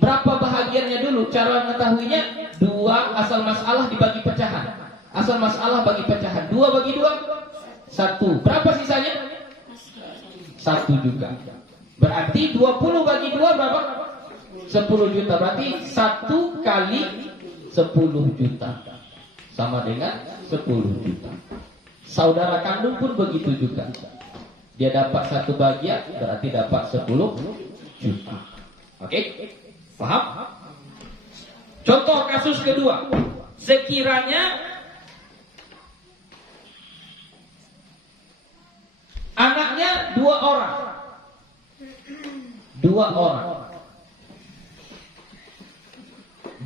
berapa bahagiannya dulu. Cara mengetahuinya 2 asal masalah dibagi pecahan. Asal masalah bagi pecahan. 2 bagi 2, 1. Berapa sisanya? 1 juga. Berarti 20 bagi 2 berapa? 10 juta. Berarti 1 kali 10 juta sama dengan 10 juta. Saudara kandung pun begitu juga. Dia dapat 1 bagian, berarti dapat 10 juta. Oke? Paham? Contoh kasus kedua. Sekiranya anaknya 2 orang. 2 orang.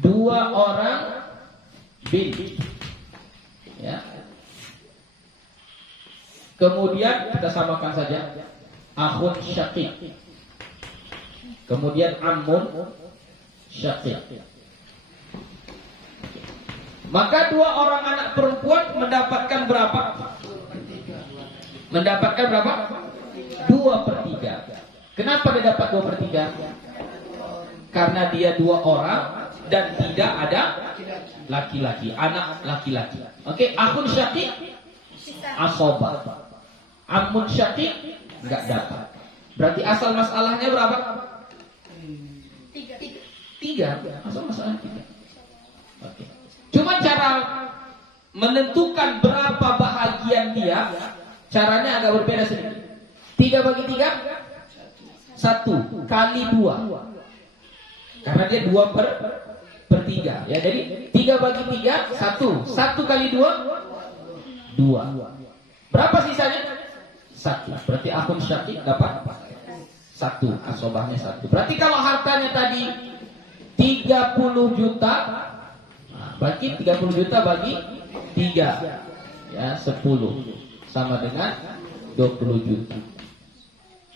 2 orang bin. Ya. Kemudian kita samakan saja akhun syaqiq. Kemudian ammun syaqiq. Maka dua orang anak perempuan mendapatkan berapa? Mendapatkan berapa? 2/3. Kenapa dia dapat 2/3? Karena dia dua orang dan tidak ada laki-laki, anak laki-laki. Oke, akhun syaqiq asobah. Ammun syaqiq enggak dapat. Berarti asal masalahnya berapa? 3. Asal masalahnya 3. Oke. Cuma cara menentukan berapa bahagian dia, caranya agak berbeda sedikit. 3 bagi 3 1 kali 2. Karena dia 2/3 ya. Jadi 3 bagi 3 1. 1 kali 2 2. Berapa sisanya? 1. Berarti akhun syaqiq dapat 1. Asobahnya 1. Berarti kalau hartanya tadi 30 juta, bagi 30 juta bagi 3 ya 10 sama dengan 20 juta.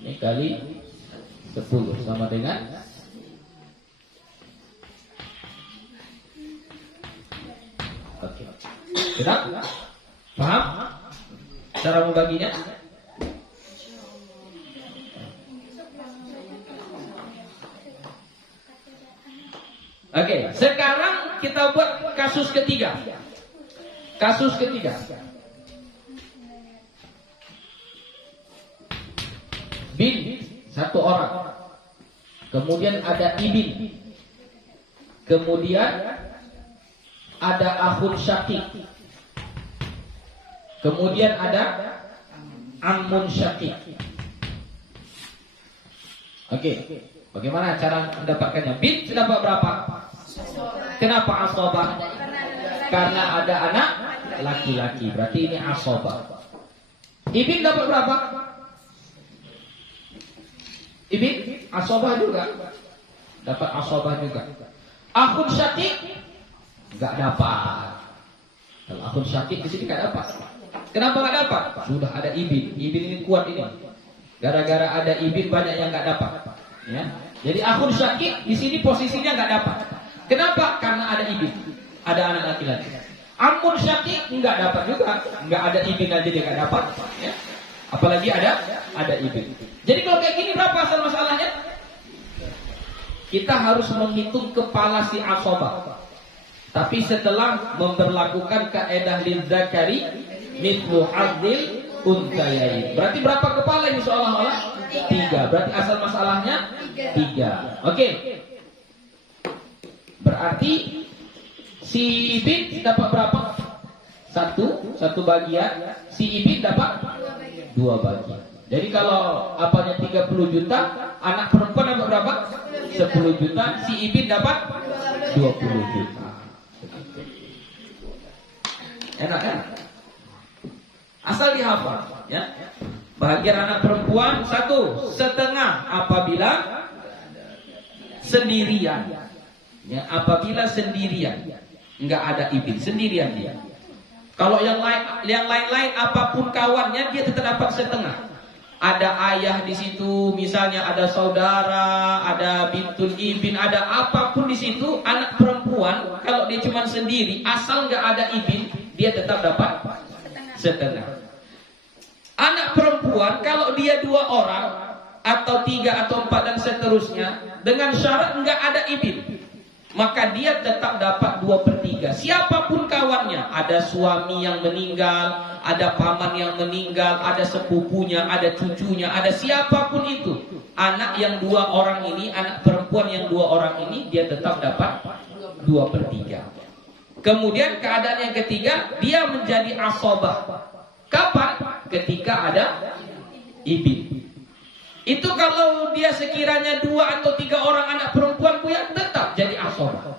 Ini kali 10 sama dengan oke. Sudah? Paham? Cara membaginya? Oke, sekarang kita buat kasus ketiga. Kasus ketiga. Bin, satu orang. Kemudian ada ibin. Kemudian ada akhun syaqiq. Kemudian ada ammun syaqiq. Oke, bagaimana cara mendapatkannya? Bin dapat berapa? Kenapa asobah? Karena ada anak laki-laki. Berarti ini asobah. Ibin dapat berapa? Ibin asobah juga. Dapat asobah juga. Akhun syaqiq enggak dapat. Kalau akhun syaqiq di sini enggak dapat. Kenapa enggak dapat? Sudah ada ibin. Ibin ini kuat ini. Gara-gara ada ibin banyak yang enggak dapat. Ya. Jadi akhun syaqiq di sini posisinya enggak dapat. Kenapa? Karena ada ibin. Ada anak laki-laki. Ammun syaqiq enggak dapat juga. Enggak ada ibin aja dia enggak dapat. Ya. Apalagi ada ibin. Jadi kalau kayak gini berapa asal masalahnya? Kita harus menghitung kepala si asobah. Tapi setelah memberlakukan kaedah lidzakari mithlu hadzil unthayain. Berarti berapa kepala ini seolah-olah? 3. Berarti asal masalahnya 3. Oke. Berarti si ibin dapat berapa? 1 bagian. Si ibin dapat 2 bagian. Jadi kalau apanya 30 juta, anak perempuan dapat berapa? 10 juta. Si ibin dapat 20 juta. Enak kan? Asal dihafal ya. Bagian anak perempuan 1/2 apabila sendirian. Ya, apabila sendirian, enggak ada ibin, sendirian dia. Kalau yang lain apapun kawannya dia tetap dapat 1/2. Ada ayah di situ, misalnya ada saudara, ada bintul ibin, ada apapun di situ, anak perempuan kalau dia cuma sendiri, asal enggak ada ibin, dia tetap dapat 1/2. Anak perempuan kalau dia 2 orang atau 3 atau 4 dan seterusnya, dengan syarat enggak ada ibin, maka dia tetap dapat 2/3. Siapapun kawannya, ada suami yang meninggal, ada paman yang meninggal, ada sepupunya, ada cucunya, ada siapapun itu, anak yang 2 orang ini, anak perempuan yang 2 orang ini, dia tetap dapat 2/3. Kemudian keadaan yang ketiga, dia menjadi asobah. Kapan? Ketika ada ibin. Itu kalau dia sekiranya 2 atau 3 orang anak perempuan punya, tetap jadi asobah.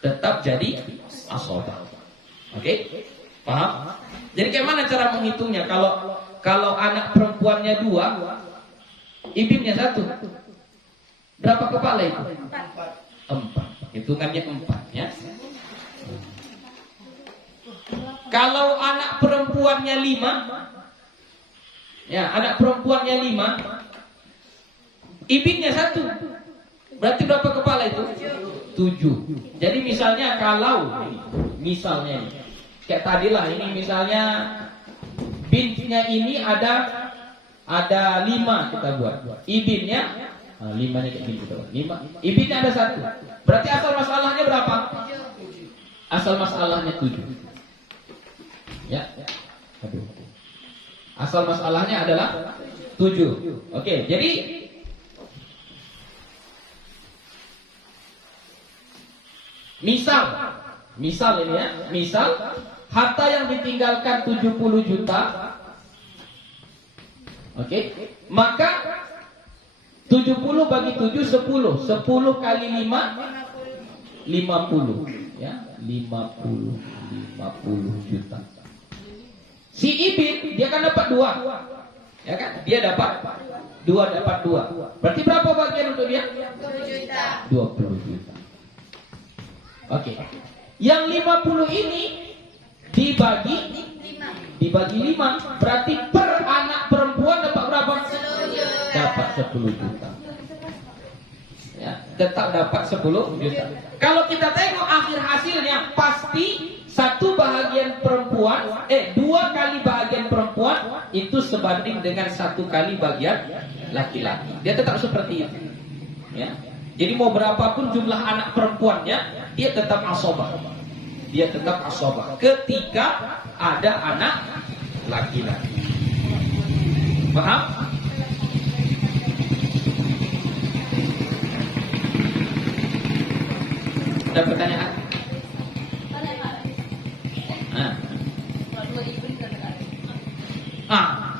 Tetap jadi asobah. Oke? Paham? Jadi bagaimana cara menghitungnya? Kalau anak perempuannya 2, ibinnya 1. Berapa kepala itu? 4. Hitungannya 4 ya. Kalau anak perempuannya 5, Ya, anak perempuannya 5, ibinnya 1. Berarti berapa kepala itu? 7. Jadi misalnya kalau misalnya kayak tadilah ini misalnya bintnya ini ada 5 kita buat. Ibinnya 5-nya kayak gini kita buat. 5. Ibinnya ada 1. Berarti asal masalahnya berapa? Asal masalahnya 7. Ya. Aduh. Asal masalahnya adalah 7. Oke, jadi misal ini ya, misal harta yang ditinggalkan 70 juta. Oke, maka 70 bagi 7 10. 10 kali 5 50 ya, 50 juta. Si ibin dia kan dapat 2. Ya kan? Dia dapat 2. Berarti berapa bagian untuk dia? 20 juta. Oke. Yang 50 ini dibagi 5. Berarti per anak perempuan dapat berapa? Dapat 10 juta. Ya, tetap dapat 10 juta. Kalau kita tengok akhir hasilnya pasti 1 bahagian perempuan, 2 kali bahagian perempuan itu sebanding dengan 1 kali bagian laki-laki. Dia tetap seperti itu. Ya. Jadi mau berapapun jumlah anak perempuannya, dia tetap asobah. Dia tetap asobah ketika ada anak laki-laki. Paham? Ada pertanyaan?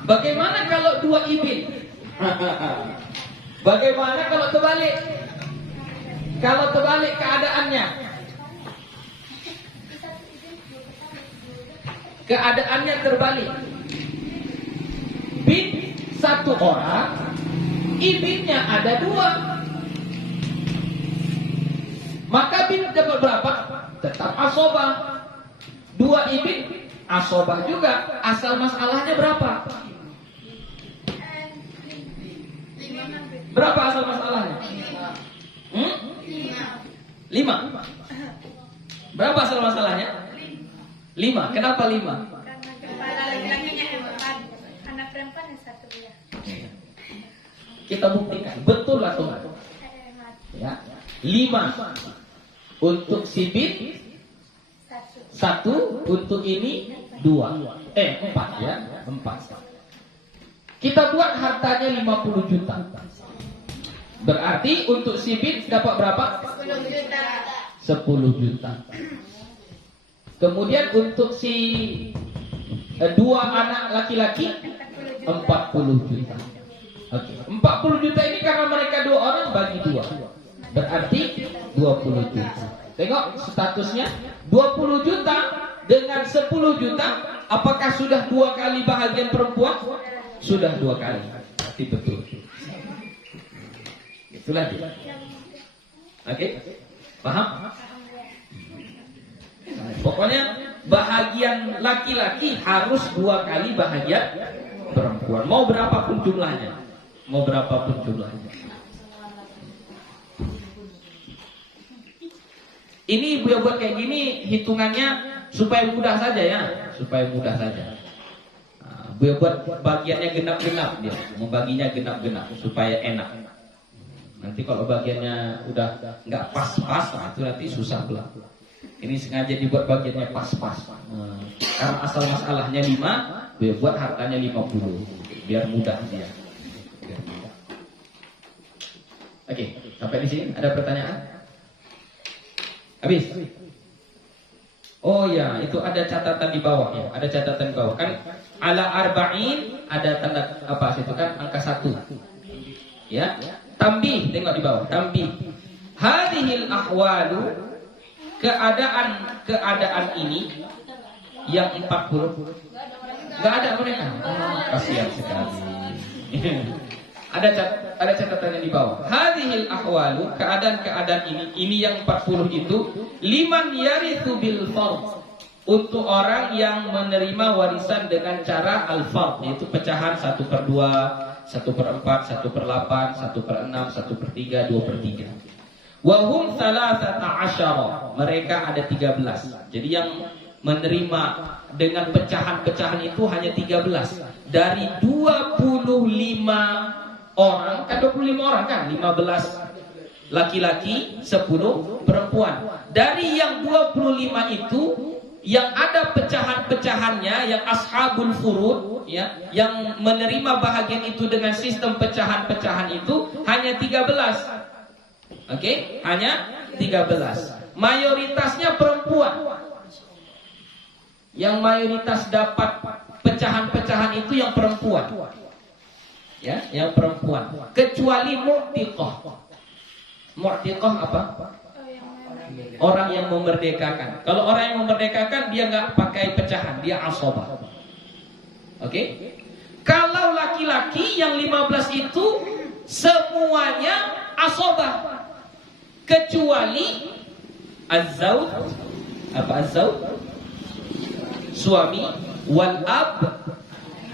Bagaimana kalau 2 ibin? Bagaimana kalau terbalik? Kalau terbalik keadaannya? Keadaannya terbalik. Bin 1 orang, ibinnya ada 2. Maka bin dapat berapa? Tetap asobah. 2 ibin asobah juga. Asal masalahnya berapa? Berapa asal masalahnya? 5. Berapa asal masalahnya? 5. Kenapa 5? Kepala laki-lakinya 4, anak perempuan 1 ya. Kita buktikan betul atau enggak? Ya. 5 untuk si bin, 1 untuk ini 2. 4 ya, 4. Kita buat hartanya 50 juta. Berarti untuk si bin dapat berapa? 10 juta. 10 juta. Kemudian untuk si 2 anak laki-laki 40 juta. Oke. 40 juta ini karena mereka 2 orang bagi 2. Berarti 20 juta. Tengok statusnya 20 juta dengan 10 juta. Apakah sudah 2 kali bahagian perempuan? Sudah 2 kali. Berarti betul. Itulah dia. Oke? Paham? Pokoknya bahagian laki-laki harus 2 kali bahagian perempuan. Mau berapapun jumlahnya. Mau berapapun jumlahnya. Ini ibu yang buat kayak gini hitungannya supaya mudah saja ya. Supaya mudah saja. Bu yang buat bagiannya genap-genap dia. Membaginya genap-genap supaya enak. Nanti kalau bagiannya udah nggak pas-pas, itu nanti susah pula. Ini sengaja dibuat bagiannya pas-pas. Karena asal masalahnya 5, dia buat hartanya 50. Biar mudah dia. Oke, sampai di sini ada pertanyaan? Habis? Oh ya, itu ada catatan di bawah ya. Ada catatan di bawah. Kan ala arba'in ada tanda apa situ kan angka 1. Ya. Tambih, tengok di bawah. Tambih. Hadhil ahwalu, keadaan ini yang 40 enggak ada mereka. Kasihan sekali. Ada catatannya di bawah. Hadhil ahwalu, keadaan ini yang 40 itu liman yarithu bil fard. untuk orang yang menerima warisan dengan cara al-fard, yaitu pecahan 1/2, 1/4, 1/8, 1/6, 1/3, 2/3. Wahum salasata asyara, mereka ada 13. Jadi yang menerima dengan pecahan-pecahan itu hanya 13 dari 25 orang, kan 25 orang kan, 15 laki-laki, 10 perempuan. Dari yang 25 itu yang ada pecahan-pecahannya, yang ashabul furud, ya, yang menerima bahagian itu dengan sistem pecahan-pecahan itu hanya 13. Oke, hanya 13. Mayoritasnya perempuan. Yang mayoritas dapat pecahan-pecahan itu yang perempuan. Ya, yang perempuan. Kecuali mu'tiqah. Mu'tiqah apa? Orang yang memerdekakan. Kalau orang yang memerdekakan, dia nggak pakai pecahan, dia asabah. Oke? Kalau laki-laki yang 15 itu semuanya asabah. Kecuali az-zawj, apa az-zawj? Suami, wal ab,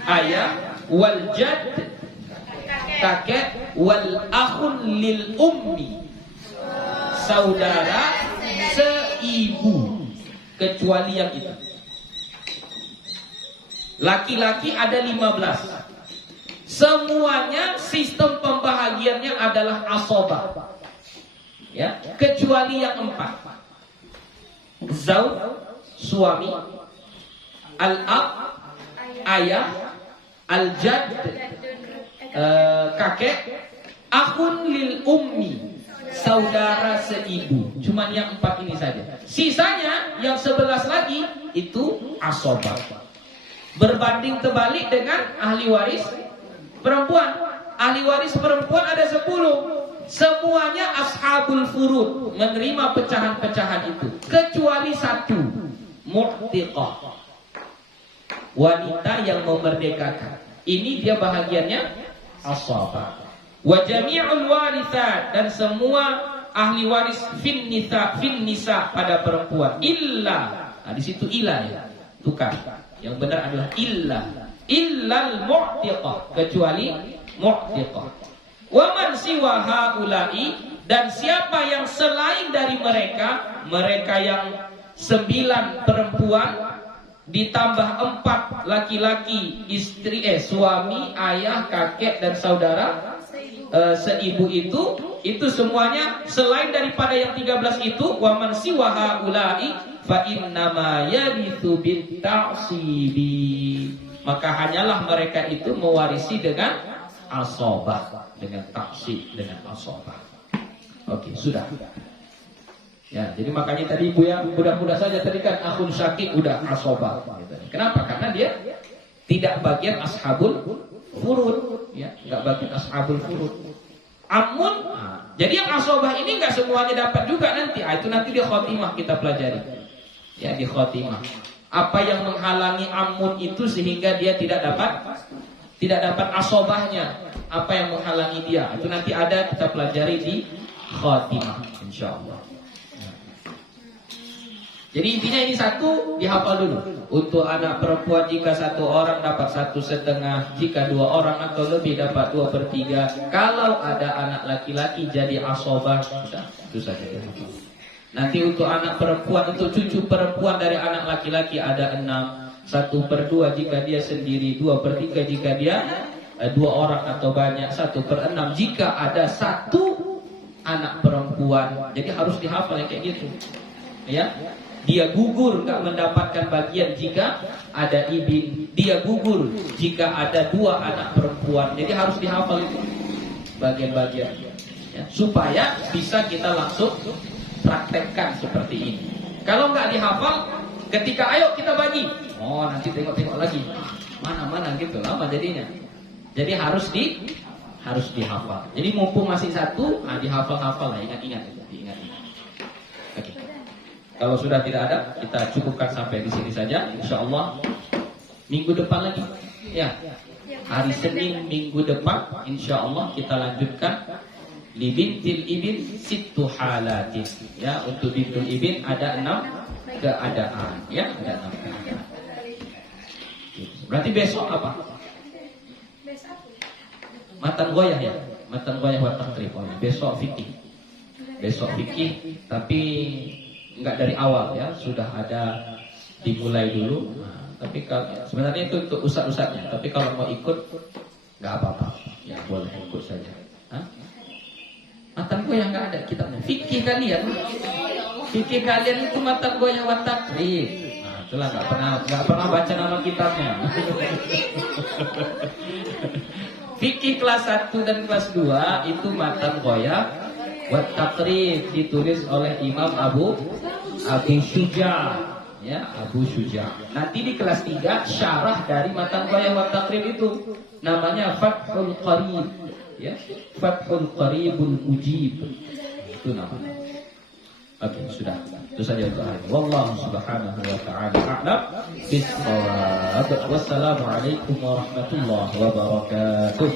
ayah, wal jad, kakek, wal akhun lil ummi, saudara seibu. Kecuali yang itu. Laki-laki ada 15. Semuanya sistem pembahagiannya adalah asabah. Ya, kecuali yang 4. Zauj, suami, al-ab, ayah, al-jad, kakek, akhun lil ummi, saudara seibu. Cuma yang 4 ini saja. Sisanya yang 11 lagi itu asabah. Berbanding terbalik dengan ahli waris perempuan. Ahli waris perempuan ada 10. Semuanya ashabul furud, menerima pecahan-pecahan itu, kecuali 1, mu'tiqah, wanita yang memerdekakan. Ini dia bahagiannya asabah. Wa jami'ul warithat, dan semua ahli waris fin nisa pada perempuan. Illa, nah di situ illa ya, tukar. Yang benar adalah illal mu'tiqah, kecuali mu'tiqah. Wa man siwa haula'i, dan siapa yang selain dari mereka, mereka yang 9 perempuan ditambah 4 laki-laki, istri, suami, ayah, kakek dan saudara seibu itu semuanya selain daripada yang 13 itu, wa man siwa haula'i fa innama yarithu bit ta'sibi, maka hanyalah mereka itu mewarisi dengan asabah, dengan taksib, dengan asabah. Oke, sudah. Ya, jadi makanya tadi ibu ya mudah-mudah saja tadi kan akhun syakik udah asabah. Kenapa? Karena dia tidak bagian ashabul furud, ya, nggak bagian ashabul furud. Amun, jadi yang asabah ini nggak semuanya dapat juga nanti. Itu nanti di khotimah kita pelajari. Ya, di khotimah. Apa yang menghalangi amun itu sehingga dia tidak dapat asabahnya, apa yang menghalangi dia, itu nanti ada kita pelajari di khatimah insyaallah. Jadi intinya ini 1 dihafal dulu. Untuk anak perempuan jika 1 orang dapat 1,5, jika 2 orang atau lebih dapat 2/3. Kalau ada anak laki-laki jadi asabah, sudah itu saja dihafal. Nanti untuk anak perempuan, untuk cucu perempuan dari anak laki-laki ada 6. 1/2 jika dia sendiri, 2/3 jika dia 2 orang atau banyak, 1/6 jika ada 1 anak perempuan. Jadi harus dihafal kayak gitu. Ya, dia gugur nggak mendapatkan bagian jika ada ibin. Dia gugur jika ada 2 anak perempuan. Jadi harus dihafal itu bagian-bagian. Ya, supaya bisa kita langsung praktekkan seperti ini. Kalau nggak dihafal, ketika ayo kita bagi, nanti tengok-tengok lagi, mana gitu lama jadinya. Jadi harus dihafal. Jadi mumpung masih 1, dihafal-hafal lah, ingat-ingat. Oke. Kalau sudah tidak ada, kita cukupkan sampai di sini saja. Insyaallah minggu depan lagi. Ya. Hari Senin minggu depan insyaallah kita lanjutkan li bintil ibin 6 halatin. Ya, untuk bintul ibin ada 6 keadaan, ya, dalam keadaan. Berarti besok apa? Matan goyah ya, matan goyah wa takrib. Besok fikih. Besok fikih, tapi enggak dari awal ya, sudah ada dimulai dulu. Nah, tapi kalau sebenarnya itu untuk ustaz-ustaznya, tapi kalau mau ikut enggak apa-apa. Ya boleh ikut saja. Hah? Matan goyah enggak ada kitabnya. Fikih kalian. Fikih kalian itu matan goyah wa takrib. Nah, itulah enggak pernah baca nama kitabnya. Fikih kelas 1 dan kelas 2 itu matan goyah wa takrib, ditulis oleh Imam Abu Syuja, ya, Abu Syuja. Nanti di kelas 3 syarah dari matan goyah wa takrib itu namanya Fathul Qarib, ya, Fathul Qaribul Ujib, itu namanya. Oke, sudah. Itu saja untuk hari ini. Wallahu subhanahu wa ta'ala a'lam bis-shawab. Wassalamualaikum warahmatullahi wabarakatuh.